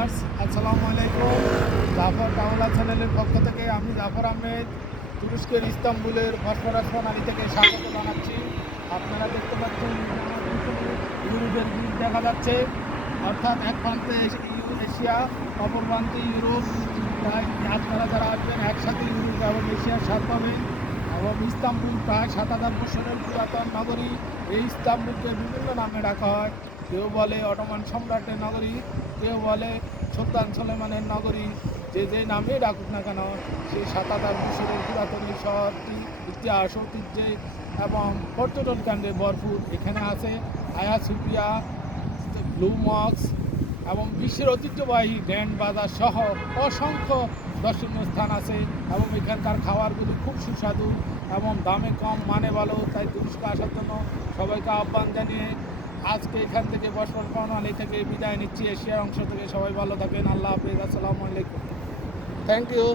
Viewers, আসসালামু আলাইকুম। জাফর টাওলা চ্যানেলের পক্ষ থেকে আমি জাফর আহমেদ তুরস্কের ইস্তাম্বুলের বসফরাস প্রণালী থেকে স্বাগত জানাচ্ছি। আপনারা দেখতে পাচ্ছেন ইউরোপের দিক দেখা যাচ্ছে, অর্থাৎ এক প্রান্তে এশিয়া, অপর প্রান্তে ইউরোপ। তাই আপনারা যারা আসবেন একসাথে ইউরোপ এবং এশিয়ার স্বাদ পাবেন। এবং ইস্তাম্বুল প্রায় ৭,০০০ বছরের পুরাতন নগরী। এই ইস্তাম্বুলকে বিভিন্ন নামে ডাকা হয়। কেউ বলে অটোমান সম্রাটের নগরী, কেউ বলে সুলতান সুলেমানের নগরী। যে যে নামেই ডাকুক না কেন, সেই ৭,০০০ বছরের পুরাতন এই শহরটি ইতিহাস, ঐতিহ্যে এবং পর্যটন কেন্দ্রে ভরপুর। এখানে আছে আয়া সোফিয়া, ব্লু মস্ক এবং বিশ্বের ঐতিহ্যবাহী গ্র্যান্ড বাজার সহ অসংখ্য দর্শনীয় স্থান আছে। এবং এখানকার খাবারগুলি খুব সুস্বাদু এবং দামে কম, মানে ভালো। তাই তুরস্কে আসার জন্য সবাইকে আহ্বান জানিয়ে আজকে এখান থেকে বসফরাস প্রণালী থেকে বিদায় নিচ্ছি। এশিয়ার অংশ থেকে সবাই ভালো থাকেন। আল্লাহ হাফেজ, আসসালামু আলাইকুম। Thank you.